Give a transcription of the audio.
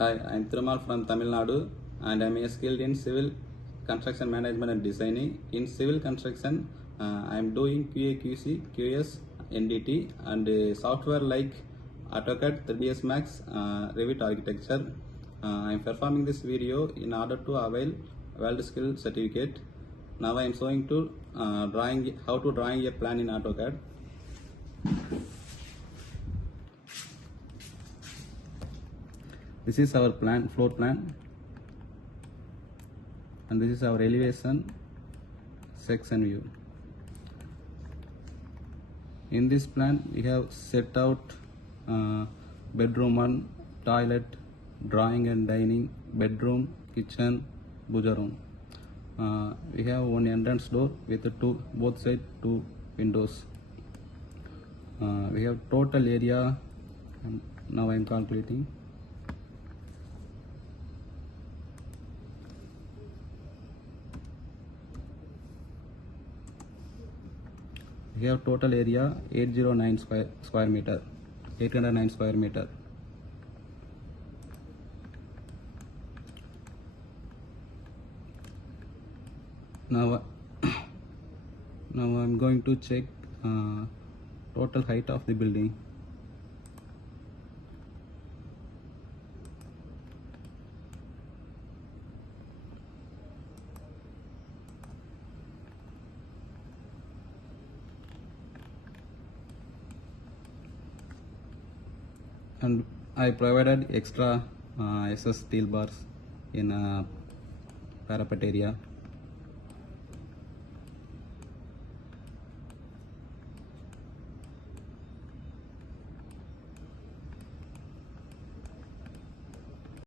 Hi, I'm Thirumal from Tamil Nadu and I'm skilled in civil construction management and designing. In civil construction, I'm doing QA, QC, QS, NDT and software like AutoCAD, 3ds Max, Revit architecture. I'm performing this video in order to avail World Skill certificate. Now I'm showing to how to drawing a plan in AutoCAD. This is our floor plan, and this is our elevation section view. In this plan, we have set out bedroom and toilet, drawing and dining, bedroom, kitchen, puja room. We have one entrance door with both sides two windows. We have total area, and now I am calculating. We have total area 809 square meter, 809 square meter. Now I'm going to check total height of the building. And I provided extra SS steel bars in parapet area.